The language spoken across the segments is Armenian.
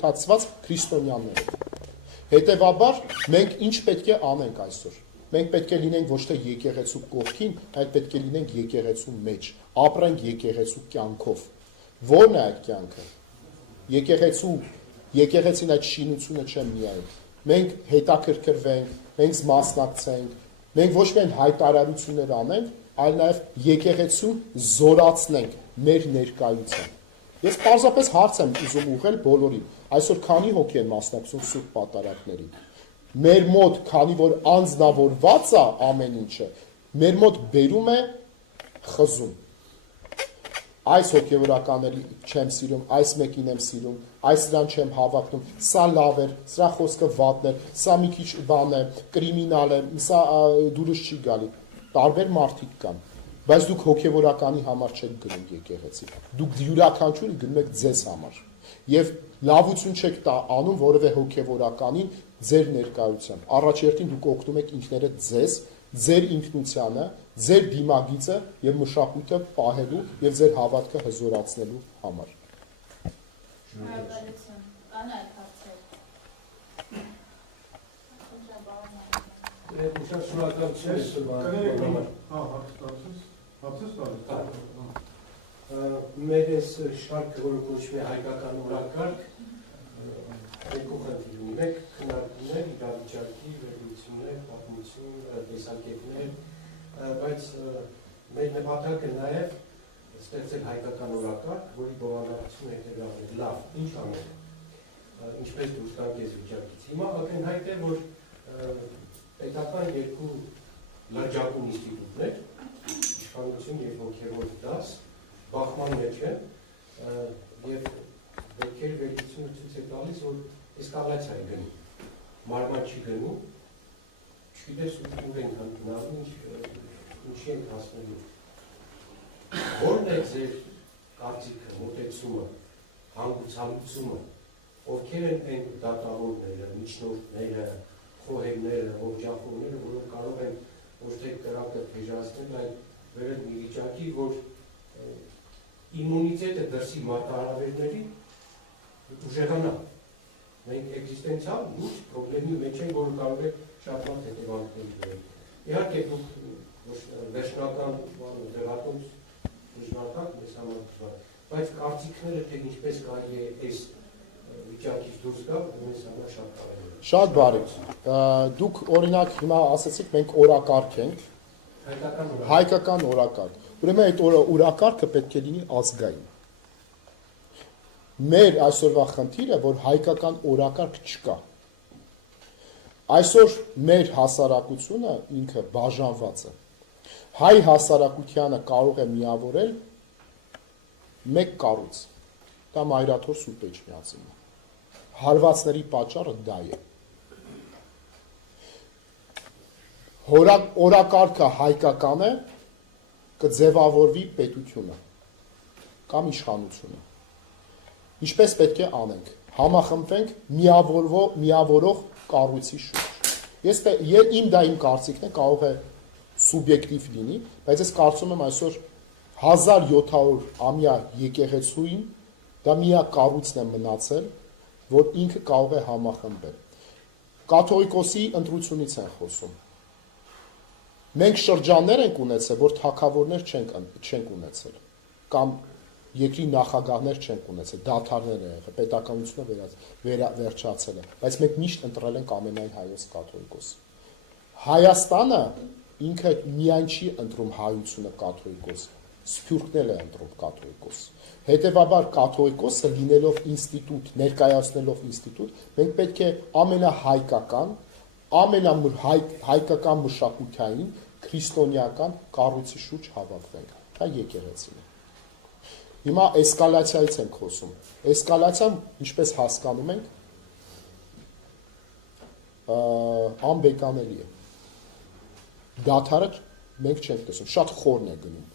թաքցված քրիստոնյաներ։ Հետևաբար մենք ինչ պետք է անենք այսօր։ Մենք պետք է լինենք ոչ թե եկեղեցու կողքին, այլ պետք է լինենք եկեղեցու մեջ, ապրենք եկեղեցու կյանքով։ Ո՞րն է այդ կյանքը։ Եկեղեցին այդ շինությունը չէ միայն։ Մենք հետաքրքրվենք, մենք մասնակցենք, մենք ոչ միայն հայտարարություններ անենք, այլ նաև եկեղեցուն զորացնենք մեր ներկայությամբ։ Ես պարզապես հարց եմ ուզում ուղղել բոլորին։ Այսօր քանի հոգի են մասնակցում Սուրբ Պատարագներին։ Մեր մոտ, քանի որ անձնավորված է ամեն ինչը, մեր մոտ բերում է խզում։ Այս հոգևորականների չեմ սիրում, այս մեկին եմ սիրում, այս նրան չեմ հավակնում, սա լավ էր, սրա խոսքը վատն էր, սա մի քիչ բան է, կրիմինալ է, սա դուրս չի գալի։ Տարբեր մարդիկ կան, բայց դուք հոգևորականի համար չեք գնում եկեղեցի։ Դուք յուրաքանչյուրը գնում եք ձեզ համար։ Եվ լավություն չեք անում որևէ հոգևորականին ձեր ներկայությամբ։ Առաջերտին դուք օգնում եք ինքներդ ձեզ, ձեր ինքնությանը, ձեր դիմագիծը եւ մշակույթը պահելու եւ ձեր հավատքը հզորացնելու համար։ Մեր այս շարքը, որը կոչվում է հայկական օրակարգ, երկու խնդիր ունի, մեկ քննարկումներ, իրավիճակի վերլուծություններ, պատմություն, տեսակետներ, բայց մեր նպատակը նաև ստեղծել հայկական օրակարգ, որի բովանդակությունը հետևյալն է, լավ, ինչ անել, ինչպես դուրս գանք այս վիճակից։ Հիմա ակնհայտ է, որ պետական երկու լրջակուն ինստիտուտներ, իշխանություն եւ հոգեվոր դաս, բախման մեջ են եւ վերքեր վերլուծությունը ցույց է տալիս, որ էսկալացիա է գնում, մարման չի գնում, չգիտես ուր ենք հանդիպում, ինչի ենք հասնելու։ Որն է ձեր կարծիքը, մոտեցումը, հանգուցալուծումը, ովքեր են այն դատավորները, միջնորդները, խոհերները, ողջախոհները, որոնք կարող են ոչ թե կրակը թեժացնել, այլ վերել մի վիճակի, որ իմունիտետը դրսի մարտահրավերների ուժեղանա։ Մենք էգզիստենցիալ լուրջ պրոբլեմի մեջ ենք, որը կարող է շատ վատ հետևանքներ բերել։ Իհարկե դուք վերջնական դեղատոց դժվարացած մեզ համար դժվար, բայց կարծիքները թե ինչպես կարելի է այս վիճակից դուրս գալ, մեզ համար շատ կարևոր է։ Շատ բարի։ Դուք օրինակ հիմա ասացիք մենք օրակարգ ենք, հայկական օրակարգ։ Ուրեմն այդ օրակարգը պետք է լինի ազգային։ Մեր այսօրվա խնդիրը, որ հայկական օրակարգ չկա։ Այսօր մեր հասարակությունը ինքը բաժանված է։ Հայ հասարակությանը կարող է միավորել մեկ կառույց։ Դա Մայրաթոր Սուրբ Էջմիածինն է։ Հարվածների պատճառը դա է։ Օրակարգը հայկական է, կձևավորվի պետությունը կամ իշխանությունը։ Ինչպես պետք է անենք, համախմբվենք միավորող կառույցի շուրջ։ Իմ կարծիքն է, կարող է սուբյեկտիվ լինի, բայց ես կարծում եմ այսօր 1700 ամյա եկեղեցուին դա միակ կառույցն է մնացել, որ ինքը կարող է համախմբել։ Կաթողիկոսի ընտրությունից են խոսում։ Մենք շրջաններ ենք ունեցել, որ թագավորներ չենք ունեցել, կամ երկրի նախագահներ չենք ունեցել, դադարներ են եղել, պետականությունը վերջացել է, բայց մենք միշտ ընտրել ենք ամենայն հայոց կաթողիկոս։ Հայաստանը ինքը միայն չի ընտրում հայությունը կաթողիկոս, սփյուռքն է ընտրում կաթողիկոս։ Հետևաբար կաթողիկոսը լինելով ինստիտուտ, ներկայացնելով ինստիտուտ, մենք պետք է ամենահայկական, ամենահայկական մշակութային, քրիստոնեական կառույցի շուրջ հավաքվենք։ Դա եկեղեցին է։ Հիմա էսկալացիայից ենք խոսում։ Էսկալացիան, ինչպես հասկանում ենք, անբեկանելի է։ Դադարը մենք չենք տեսնում, շատ խորն է գնում։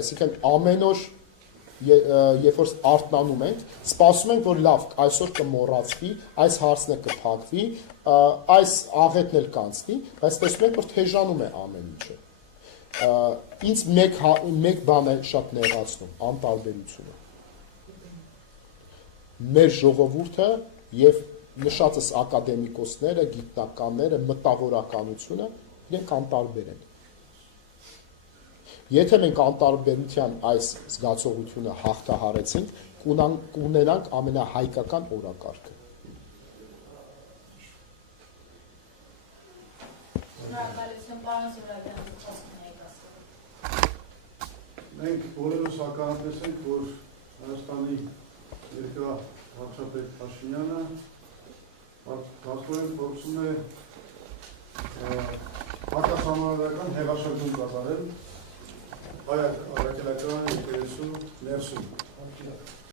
Այսինքն ամեն օր երբ որ արթնանում ենք, սպասում ենք, որ լավ, այսօր կմոռացվի, այս հարցն է կփակվի, այս աղետն էլ կանցնի, բայց տեսնում ենք, որ թեժանում է ամեն ինչը։ Ինձ մեկ բան է շատ նեղացնում, անտարբերությունը։ Մեր ժողովուրդը եւ նշածս ակադեմիկոսները, գիտնականները, մտավորականությունը իրենք անտարբեր են։ Եթե մենք անտարբերության այս զգացողությունը հաղթահարեցինք, կունենանք ամենահայկական օրակարգը։ Շնորհակալություն, պարոն Զուրաբյան, խոսքն եք ասում։ Մենք բոլորս ականատես ենք, որ Հայաստանի ներկա վարչապետ Փաշինյանը հաստորեն փորձում է հակասահմանադրական հեղաշրջում կատարել հայ առաքելական եկեղեցու ներսում։